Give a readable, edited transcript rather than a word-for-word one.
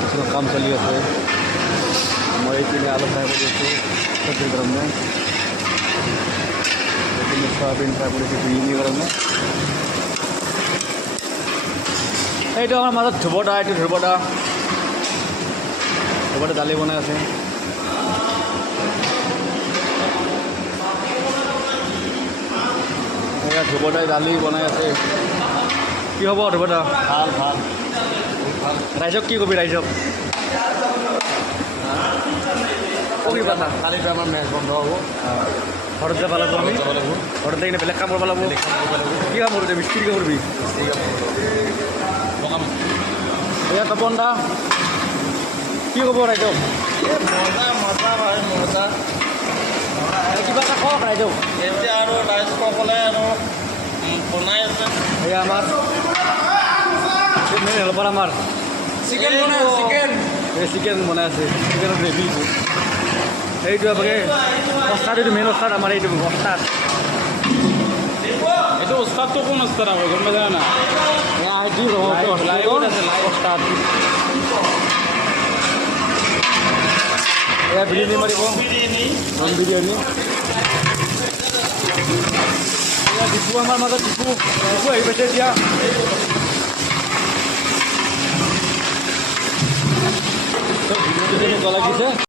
কিছুমান কাম চলি আছে। মই এইপিনে আলু ফ্ৰাই কৰি আছোঁ চব্জিৰ কাৰণে, এইপিনে চয়াবিন ফ্ৰাই কৰি আছোঁ বিৰিয়ানীৰ কাৰণে। এইটো আমাৰ মাজত ধ্ৰুৱদা, এইটো ধ্ৰুৱদা দালি বনাই আছে। এয়া ধ্ৰুৱদাই দালি বনাই আছে। কি হ'ব ধ্ৰুৱদা? ভাল ভাল ভাল। ৰাইজক কি কবি? ৰাইজক কবি কথা। কালিতো আমাৰ মেচ বন্ধ হ'ব। ঘৰত যাব লাগিব আমি, যাব লাগিব। ঘৰত যাই কিনে বেলেগ কাম কৰিব লাগিব। কি কাম কৰোঁ? মিস্ত্ৰী কাম কৰিবি? এয়া তপন দা, কি ক'ব ৰাইজক? মজা মজা ভাই মজা। কিবা এটা কওক ৰাইজক। এতিয়া আৰু ৰাইজসকলে আৰু বনাই আছে। এয়া আমাৰ মেইন হেল্পাৰ আমাৰ চিকেন বনাই চিকেন। এই চিকেন বনাই আছে, চিকেনৰ গ্ৰেভি। এইটো আপোনালোকে অস্তাদ, এইটো মেইন অস্তাদ আমাৰ, এইটো অস্তাদ। এইটো উস্তাদটো কোন উস্তাদ হ'ব গম পাইছা না? অস্তাদ এয়া বিৰিয়ানী মাৰিব, দম বিৰিয়ানী। এয়া ডিপু আমাৰ মাজত, ডিপু আহি পাইছে এতিয়া। ভিডিঅ'টো কেনেকুৱা লাগিছে?